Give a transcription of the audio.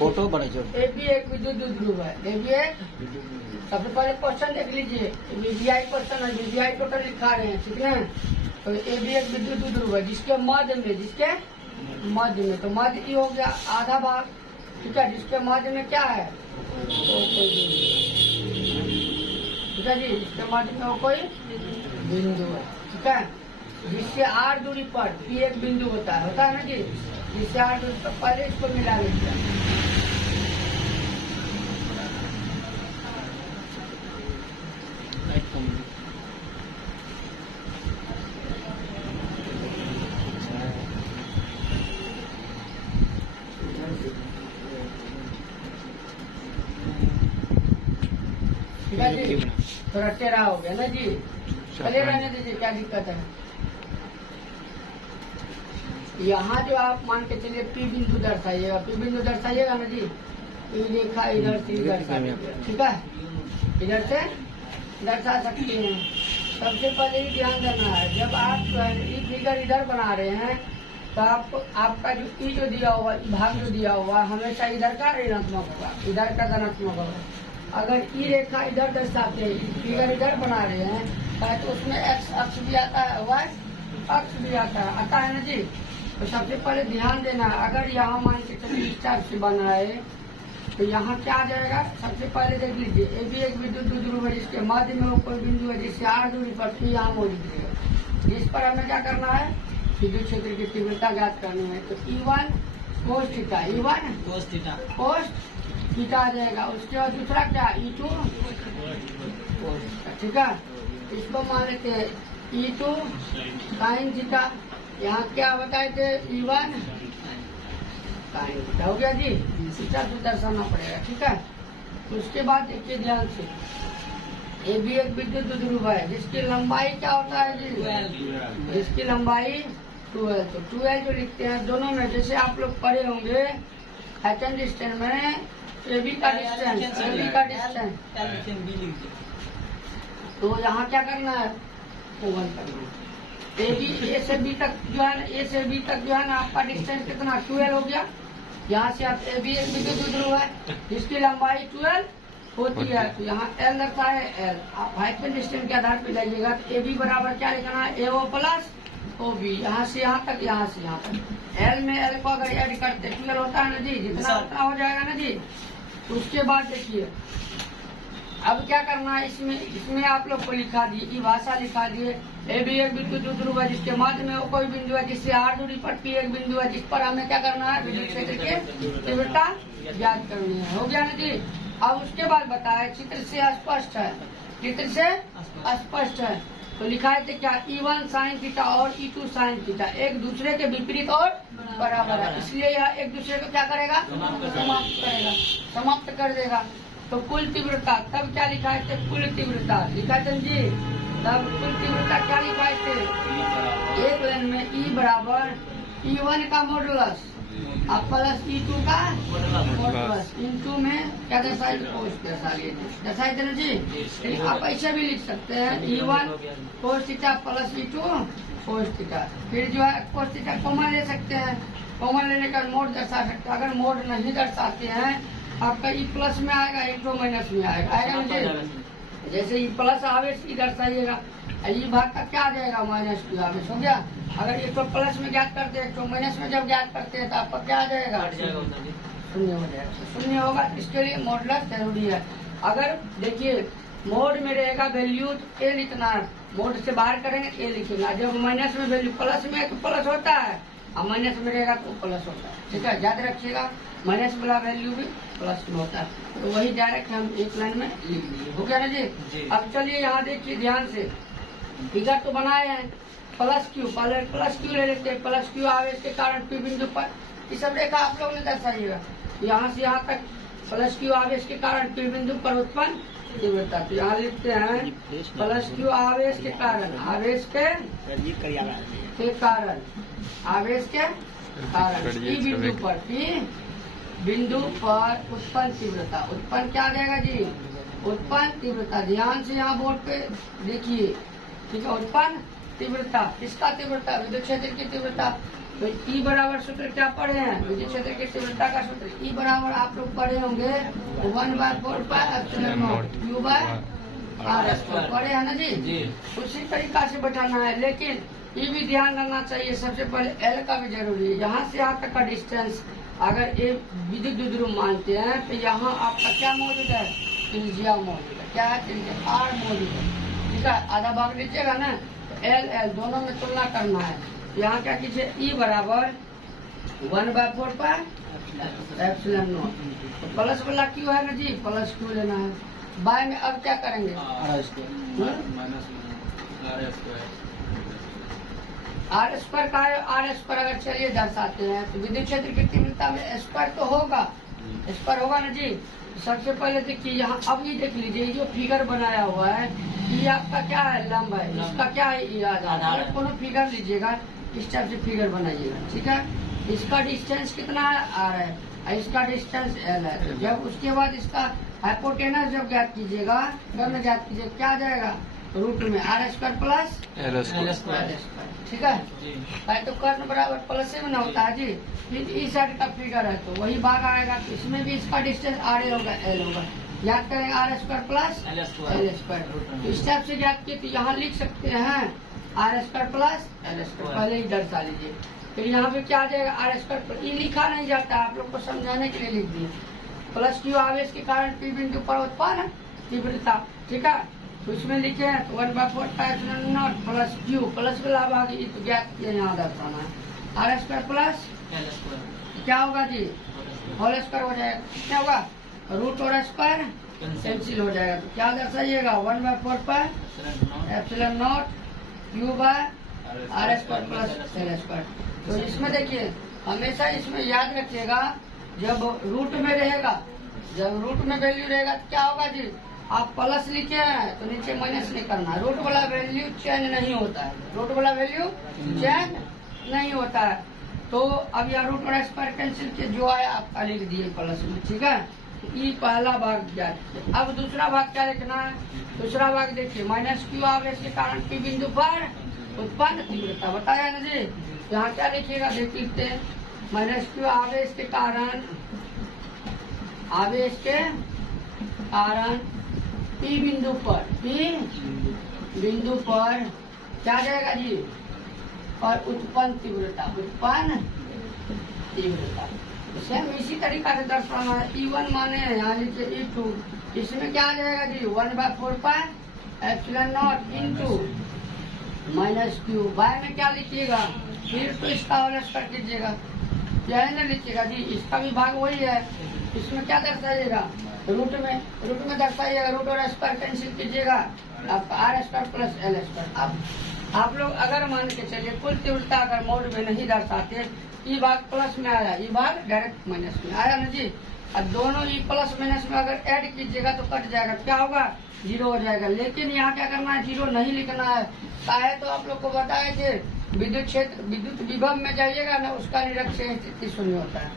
Photo बने जो ये भी एक विद्युत ध्रुव है, ये भी एक। सबसे पहले क्वेश्चन देख लीजिए, वीवीआई क्वेश्चन है, वीवीआई टोटल लिखा रहे हैं, ठीक है। तो ये भी एक विद्युत ध्रुव है जिसके मध्य में, जिसके मध्य में, तो मध्य की हो गया आधा भाग, ठीक है। जिसके मध्य में क्या है, ठीक है जी, जिसके मध्य में वो कोई बिंदु है, ठीक है। जिससे r दूरी पर P एक बिंदु होता है ना जी। जिससे r दूरी पर, पहले इसको मिला लीजिए। ठीक है जी, थोड़ा टेढ़ा हो गया ना जी, चले रहने दीजिए, क्या दिक्कत है। यहाँ जो आप मान के चलिए P बिंदु दर्शाइएगा, P बिंदु दर्शाइएगा ना जी। ये रेखा इधर से दर्शा, ठीक है, इधर से दर्शा सकते हैं। सबसे पहले ही ध्यान देना है, जब आप ये फिगर इधर बना रहे हैं तो आपका जो ई जो दिया हुआ, भाग जो दिया हुआ, हमेशा इधर का ऋणात्मक होगा, इधर का धनात्मक होगा। अगर ई रेखा इधर दर्शाते हैं, फिगर इधर बना रहे हैं, तो उसमें एक्स अक्ष भी आता है, वाई अक्ष भी आता है ना जी। तो सबसे पहले ध्यान देना है, अगर यहाँ मान के चलिए इस टाइप से बन रहा है, तो यहाँ क्या आ जाएगा। सबसे पहले देख लीजिए, ये भी एक विद्युत ध्रुव है जिसके मध्य में वो कोई बिंदु है, जिससे r दूरी पर P यहाँ मौजूद है। जिस पर हमें क्या करना है, विद्युत क्षेत्र की तीव्रता ज्ञात करनी है। तो E1 cos theta, E1 cos theta आ जाएगा। उसके बाद दूसरा क्या, E2 कोस थीटा, ठीक है। इसको मान लेते हैं E2 साइन थीटा। यहाँ क्या बताए थे, E1 साइन थीटा हो गया जी। थीटा तो दर्शाना पड़ेगा, ठीक है। उसके बाद देखिए ध्यान से, ये भी एक विद्युत ध्रुव है जिसकी लंबाई क्या होता है जी, जिसकी लंबाई 12। तो 12 जो लिखते हैं दोनों में, जैसे आप लोग पढ़े होंगे एचएन डिस्टेंस में, AB का डिस्टेंस, AB का डिस्टेंस, तो यहाँ क्या करना है, ओवल करना है। ए से बी तक जो है, ए से बी तक जो है ना, आपका डिस्टेंस कितना 12 हो गया। यहाँ से आप AB एक विद्युत ध्रुव है जिसकी लंबाई 12 होती है। तो यहाँ L रखा है, L आप हाइपन डिस्टेंस के आधार पर जाइएगा। तो AB बराबर क्या लिखना है, AO प्लस OB। यहाँ से यहाँ तक, यहाँ से यहाँ तक, L में L को अगर ऐड करते 12 होता है ना जी, जितना उतना हो जाएगा ना जी। उसके बाद देखिए अब क्या करना है, इसमें आप लोग को लिखा दिए, ई भाषा लिखा दिए। ए भी एक विद्युत ध्रुव है जिसके मध्य में वो कोई बिंदु है, जिससे r दूरी पर P एक बिंदु है, जिस पर हमें क्या करना है, विद्युत क्षेत्र की तीव्रता ज्ञात करनी है। हो गया ना जी। अब उसके बाद बताया चित्र से स्पष्ट है, चित्र से स्पष्ट है। तो लिखा है क्या, E1 साइन थीटा और E2 साइन थीटा एक दूसरे के विपरीत और बराबर है, इसलिए यह एक दूसरे को क्या करेगा, समाप्त करेगा, समाप्त कर देगा। तो कुल तीव्रता, तब क्या लिखा है, कुल तीव्रता लिखा है जी। तब कुल तीव्रता क्या लिखा है, एक लाइन में E बराबर E1 का मॉडुलस अब प्लस E2 का मॉडुलस, इंटू में क्या दर्शाई, कोस दर्शाई थे ना जी। आप ऐसे भी लिख सकते हैं, E1 cos theta plus E2 cos theta. फिर जो है कोस थीटा कॉमन ले सकते हैं, कॉमन लेने का मोड दर्शा सकते हैं। अगर मोड नहीं दर्शाते हैं, आपका ई प्लस में आएगा, एक तो माइनस में आएगा मुझे। जैसे ई प्लस आवेश की दर्शाइएगा, ई भाग का क्या आ जाएगा, माइनस की आवेश हो गया। अगर एक तो प्लस में ज्ञात करते हैं, एक तो माइनस में जब ज्ञात करते हैं, तो आपका क्या आ जाएगा, शून्य हो जाएगा। शून्य होगा, इसके लिए मॉडुलस जरूरी है। अगर देखिए मोड में रहेगा वैल्यू ए लिखना, मोड से बाहर करेंगे ए लिखेगा। जब माइनस में वैल्यू प्लस में है तो प्लस होता है, और माइनस में रहेगा तो प्लस होता है, ठीक है, याद रखिएगा। माइनस वाला वैल्यू भी प्लस में होता है, तो वही डायरेक्ट हम एक लाइन में लिख लिए। हो गया ना जी। अब चलिए यहाँ देखिए ध्यान से, फिगर तो बनाए हैं, प्लस क्यू, पहले प्लस क्यू ले लेते हैं। प्लस क्यू आवेश के कारण P बिंदु पर, ये सब रेखा आप लोग ने दर्शाइएगा, यहाँ से यहाँ तक प्लस क्यू आवेश के कारण P बिंदु पर उत्पन्न तीव्रता। तो यहाँ लिखते हैं प्लस क्यू आवेश के कारण, आवेश के कारण, आवेश के कारण P बिंदु पर, P बिंदु पर उत्पन्न तीव्रता। उत्पन्न क्या आ जाएगा जी, उत्पन्न तीव्रता। ध्यान से यहाँ बोर्ड पे देखिए, ठीक है। उत्पन्न तीव्रता, किसका तीव्रता, विद्युत क्षेत्र की तीव्रता। तो ई बराबर सूत्र क्या पढ़े हैं, विद्युत क्षेत्र की तीव्रता का सूत्र ई बराबर आप लोग पढ़े होंगे 1/4 pi epsilon naught q by R square, पढ़े है ना जी। उसी तरीका से बैठाना है, लेकिन ये भी ध्यान रखना चाहिए सबसे पहले एल का भी जरूरी है। यहाँ से यहाँ तक का डिस्टेंस अगर ये विद्युत द्विध्रुव मानते हैं तो यहाँ आपका क्या मौजूद है, त्रिज्या मौजूद है। क्या है, त्रिज्या आर मौजूद है, ठीक है। आधा भाग लीजिएगा ना, तो एल एल दोनों में तुलना करना है। यहाँ क्या कीजिए, ई बराबर 1/4 पाई एप्सिलॉन नॉट, तो प्लस वाला क्यू है ना जी, प्लस क्यू लेना है। बाय में अब क्या करेंगे, आर स्क्वायर का है, आर स्क्वायर अगर चलिए दर्शाते हैं तो विद्युत क्षेत्र की तीव्रता में स्क्वायर तो होगा, स्क्वायर होगा ना जी। सबसे पहले देखिए यहाँ, अब ये देख लीजिए जो फिगर बनाया हुआ है ये आपका क्या है, लंब है, इसका क्या है, आधार। कोनो फिगर लीजिएगा, इस टाइप से फिगर बनाइएगा, ठीक है। इसका डिस्टेंस कितना है, आर है, इसका डिस्टेंस एल है। तो जब उसके बाद इसका हाइपोटेनस जब ज्ञात कीजिएगा, कर्ण ज्ञात कीजिएगा, क्या आ जाएगा, रूट में R square plus L square, ठीक है। तो कर्ण बराबर प्लस में ना होता है जी। फिर इस साइड का फिगर है तो वही भाग आएगा, तो इसमें भी इसका डिस्टेंस आर होगा, एल होगा। याद करेंगे R square plus L square, तो इस टाइप से याद किए तो यहाँ लिख सकते हैं R square plus L square, पहले ही दर्शा लीजिए। फिर यहाँ पे क्या आ जाएगा, आर स्क्वायर, ये लिखा नहीं जाता, आप लोग को समझाने के लिए लिख दिए। प्लस क्यू आवेश के कारण पी बिंदु पर उत्पन्न तीव्रता, ठीक है। तो इसमें लिखे हैं तो 1/4 pi epsilon naught plus q, plus वाला भाग ये तो ज्ञात किया, यहाँ दर्शाना है। R square plus L square क्या होगा जी, होल स्क्वायर हो जाएगा, क्या होगा, रूट और स्क्वायर कैंसिल हो जाएगा। तो क्या दर्शाइएगा, 1/4 pi epsilon naught q by R square plus L square. तो इसमें देखिए हमेशा इसमें याद रखिएगा, जब रूट में रहेगा, जब रूट में वैल्यू रहेगा तो क्या होगा जी, आप प्लस लिखे हैं तो नीचे माइनस नहीं करना, रूट वाला वैल्यू चेंज नहीं होता है, रूट वाला वैल्यू चेंज नहीं होता है। तो अब यह रूट और स्क्वायर कैंसिल के जो आया आपका लिख दिए प्लस में, ठीक है। ये पहला भाग ज्ञात किया। अब दूसरा भाग क्या लिखना है, दूसरा भाग देखिए, माइनस क्यू आवेश के कारण पी बिंदु पर उत्पन्न तीव्रता बताया ना जी। यहाँ क्या लिखिएगा, देख लिखते हैं, माइनस क्यू आवेश के कारण, आवेश के कारण पी बिंदु पर, पी बिंदु पर क्या जाएगा जी, और उत्पन्न तीव्रता, उत्पन्न तीव्रता। सेम इसी तरीका से दर्शाना है। E1 माने यहाँ नीचे E2, इसमें क्या आ जाएगा जी, 1/4 pi epsilon naught into minus q. By में क्या लिखिएगा, फिर तो इसका होल स्क्वायर कीजिएगा, यह ना लिखिएगा जी, इसका भी भाग वही है। इसमें क्या दर्शाइएगा, रूट में दर्शाइएगा, रूट और स्क्वायर कैंसिल कीजिएगा, आपका R square plus L square. अब आप लोग अगर मान के चलिए कुल तीव्रता अगर मोड में नहीं दर्शाते, ये भाग प्लस में आया, ये भाग डायरेक्ट माइनस में आया ना जी। अब दोनों ये प्लस माइनस में अगर ऐड कीजिएगा तो कट जाएगा, क्या होगा, 0 हो जाएगा। लेकिन यहाँ क्या करना है, 0 नहीं लिखना है। काहे तो आप लोग को बताए थे विद्युत क्षेत्र, विद्युत विभव में जाइएगा ना, उसका निरक्षीय स्थिति शून्य होता है।